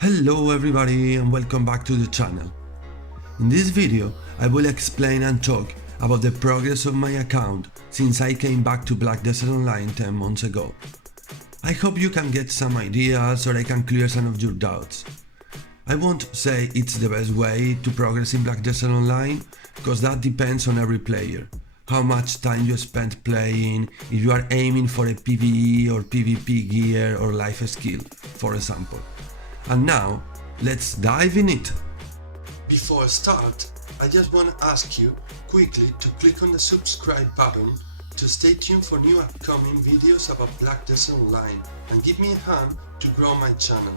Hello everybody and welcome back to the channel. In this video I will explain and talk about the progress of my account since I came back to Black Desert Online 10 months ago. I hope you can get some ideas or I can clear some of your doubts. I won't say it's the best way to progress in Black Desert Online, because that depends on every player. How much time you spend playing, if you are aiming for a PvE or PvP gear or life skill, for example. And now, let's dive in it! Before I start, I just want to ask you quickly to click on the subscribe button to stay tuned for new upcoming videos about Black Desert Online and give me a hand to grow my channel.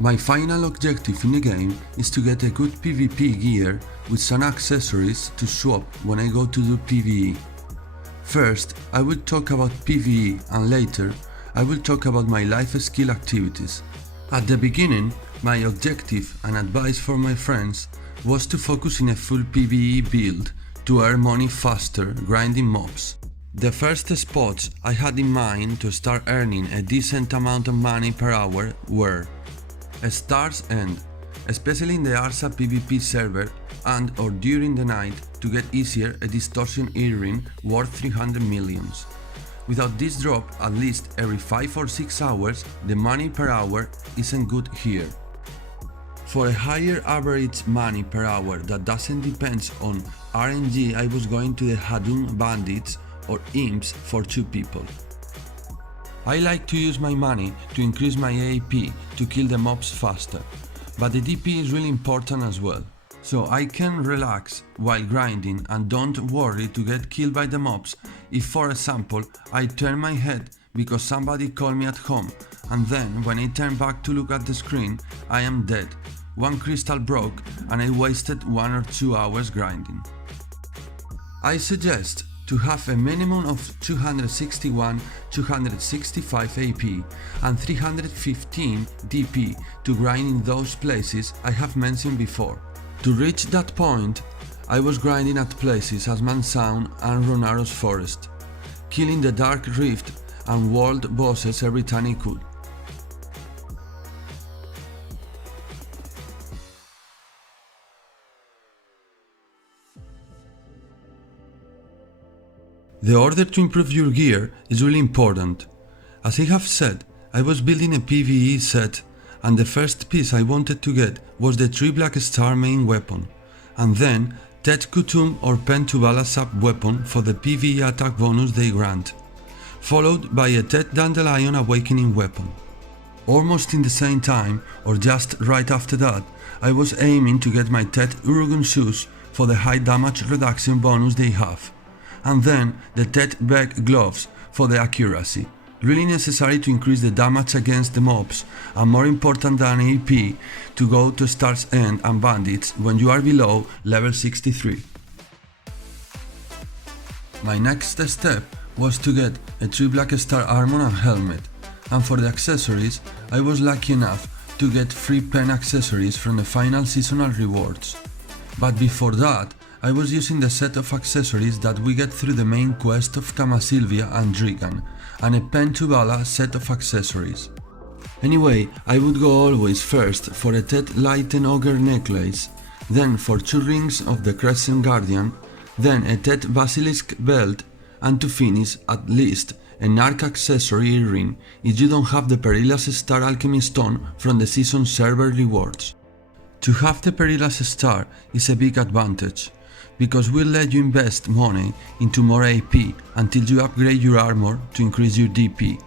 My final objective in the game is to get a good PvP gear with some accessories to swap when I go to do PvE. First, I will talk about PvE and later I will talk about my life skill activities. At the beginning, my objective and advice for my friends was to focus in a full PvE build to earn money faster grinding mobs. The first spots I had in mind to start earning a decent amount of money per hour were a Star's End, especially in the ARSA PvP server and or during the night to get easier a distortion earring worth 300 millions. Without this drop at least every 5 or 6 hours, the money per hour isn't good here. For a higher average money per hour that doesn't depend on RNG, I was going to the Hadun Bandits or Imps for 2 people. I like to use my money to increase my AP to kill the mobs faster, but the DP is really important as well. So I can relax while grinding and don't worry to get killed by the mobs if, for example, I turn my head because somebody called me at home and then when I turn back to look at the screen, I am dead. One crystal broke and I wasted 1 or 2 hours grinding. I suggest to have a minimum of 261, 265 AP and 315 DP to grind in those places I have mentioned before. To reach that point, I was grinding at places as Mansound and Ronaro's Forest, killing the Dark Rift and world bosses every time I could. The order to improve your gear is really important. As I have said, I was building a PvE set and the first piece I wanted to get was the 3 Black Star main weapon, and then Tet Kutum or Pen to Bala sub weapon for the PvE attack bonus they grant, followed by a Tet Dandelion Awakening weapon. Almost in the same time, or just right after that, I was aiming to get my Tet Urugun shoes for the high damage reduction bonus they have, and then the Tet Beck gloves for the accuracy, really necessary to increase the damage against the mobs and more important than AP to go to Star's End and Bandits when you are below level 63. My next step was to get a 3 Black Star armor and helmet, and for the accessories I was lucky enough to get free pen accessories from the final seasonal rewards. But before that I was using the set of accessories that we get through the main quest of Kamasilvia and Drigan, and a Pen to Bala set of accessories. Anyway, I would go always first for a Tet Lighten Ogre necklace, then for 2 rings of the Crescent Guardian, then a Tet Basilisk belt, and to finish at least an Arc accessory earring if you don't have the Perilous Star Alchemy Stone from the season server rewards. To have the Perilous Star is a big advantage, because we'll let you invest money into more AP until you upgrade your armor to increase your DP,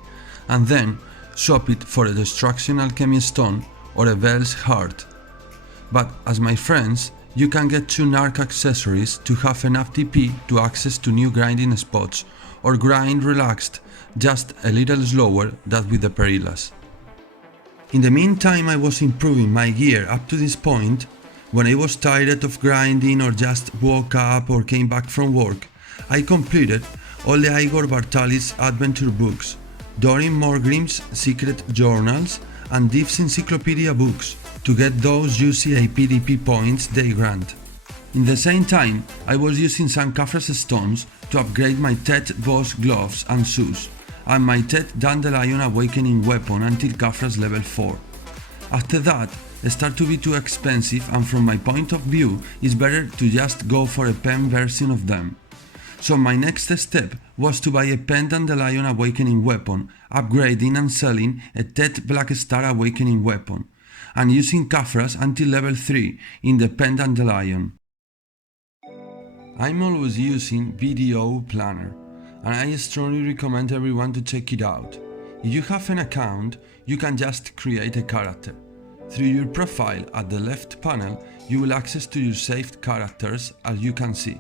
and then swap it for a Destruction Alchemy Stone or a Vel's Heart. But as my friends, you can get 2 Narc accessories to have enough DP to access to new grinding spots or grind relaxed, just a little slower than with the Perilous. In the meantime I was improving my gear up to this point. When I was tired of grinding or just woke up or came back from work, I completed all the Igor Bartalis adventure books, Dorin Morgrim's secret journals and Div's encyclopedia books to get those juicy APDP points they grant. In the same time, I was using some Kafras stones to upgrade my Tet Boss gloves and shoes, and my Tet Dandelion Awakening weapon until Kafras level 4. After that, they start to be too expensive, and from my point of view, it's better to just go for a pen version of them. So my next step was to buy a Pen Dandelion Awakening weapon, upgrading and selling a Tet Black Star Awakening weapon, and using Kafras until level 3 in the Pen Dandelion. I'm always using BDO Planner, and I strongly recommend everyone to check it out. If you have an account, you can just create a character. Through your profile at the left panel, you will access to your saved characters, as you can see.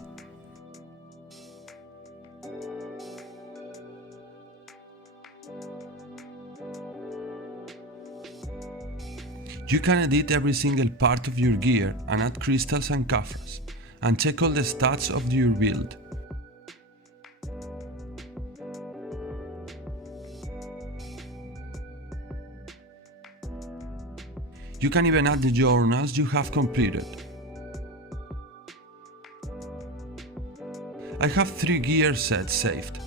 You can edit every single part of your gear and add crystals and Kafras, and check all the stats of your build. You can even add the journals you have completed. I have 3 gear sets saved.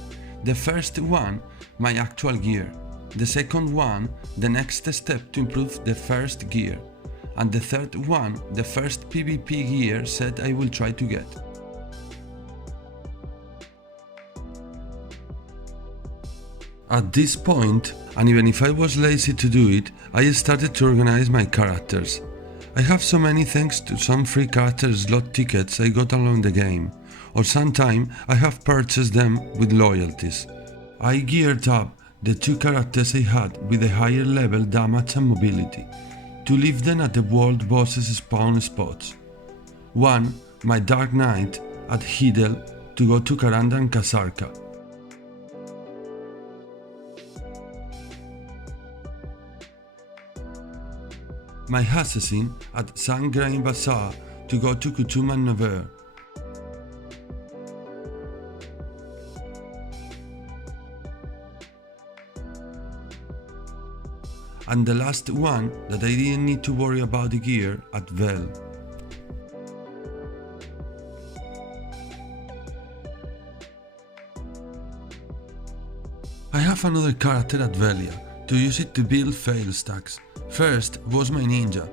The first one, my actual gear. The second one, the next step to improve the first gear. And the third one, the first PvP gear set I will try to get. At this point, and even if I was lazy to do it, I started to organize my characters. I have so many thanks to some free character slot tickets I got along the game, or sometime I have purchased them with loyalties. I geared up the 2 characters I had with a higher level damage and mobility, to leave them at the world bosses spawn spots. One, my Dark Knight, at Hidel to go to Karanda and Kasarka. My Assassin at Sangrain Bazaar to go to Kutum and Nevers. And the last one that I didn't need to worry about the gear at Vel. I have another character at Velia to use it to build fail stacks. First was my ninja,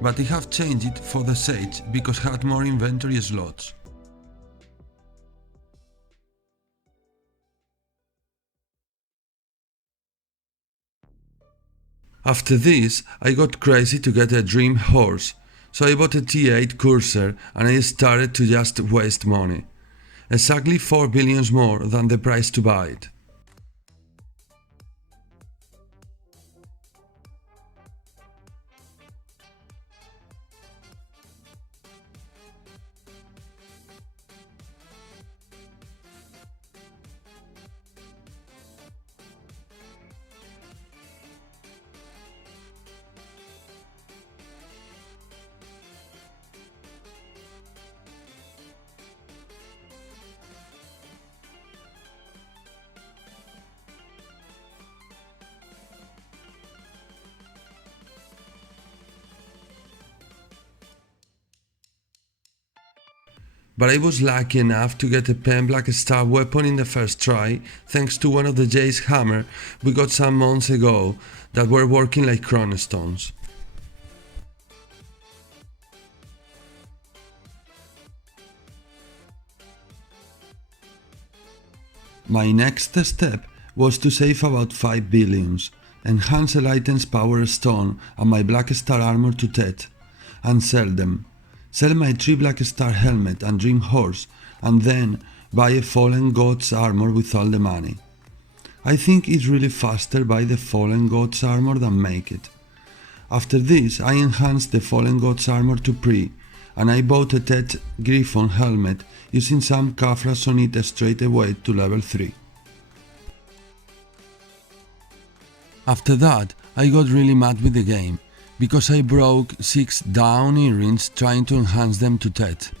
but I have changed it for the Sage because it had more inventory slots. After this, I got crazy to get a dream horse, so I bought a T8 Cursor and I started to just waste money. Exactly 4 billions more than the price to buy it. But I was lucky enough to get a Pen Black Star weapon in the first try, thanks to one of the J's hammer we got some months ago that were working like chronostones. My next step was to save about 5 billions, enhance Enlighten's Power Stone and my Black Star armor to Tet, and sell them. Sell my 3 Black Star helmet and Dream Horse, and then buy a Fallen God's armor with all the money. I think it's really faster buy the Fallen God's armor than make it. After this, I enhanced the Fallen God's armor to Pre, and I bought a Tet Griffon helmet using some Kafras on it straight away to level 3. After that, I got really mad with the game, because I broke 6 down earrings trying to enhance them to Tet.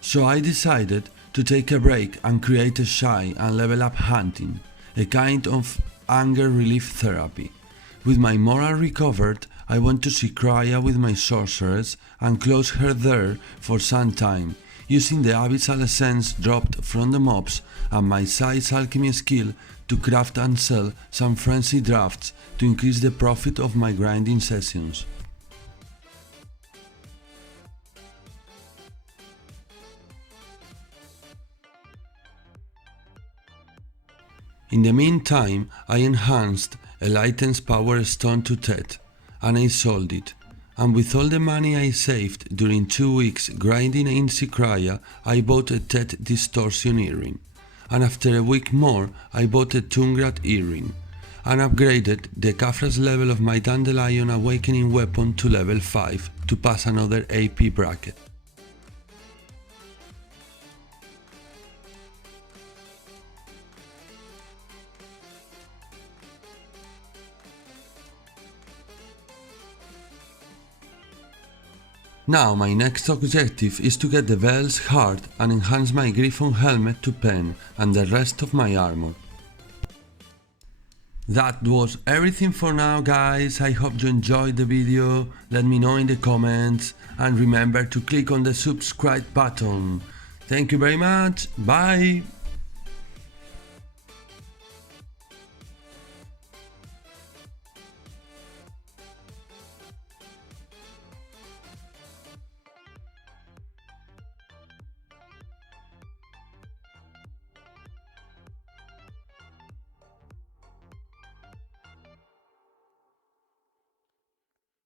So I decided to take a break and create a shy and level up hunting, a kind of anger relief therapy. With my moral recovered, I went to see Kraya with my sorceress and closed her there for some time, using the abyssal essence dropped from the mobs and my side's alchemy skill to craft and sell some frenzy drafts to increase the profit of my grinding sessions. In the meantime, I enhanced Eliten's Power Stone to 10 and I sold it, and with all the money I saved during 2 weeks grinding in Sikraya, I bought a 10 distortion earring, and after a week more I bought a Tungrat earring, and upgraded the Kafra's level of my Dandelion Awakening weapon to level 5 to pass another AP bracket. Now my next objective is to get the Veil's Heart and enhance my Griffon helmet to pen and the rest of my armor. That was everything for now, guys. I hope you enjoyed the video, let me know in the comments and remember to click on the subscribe button. Thank you very much, bye!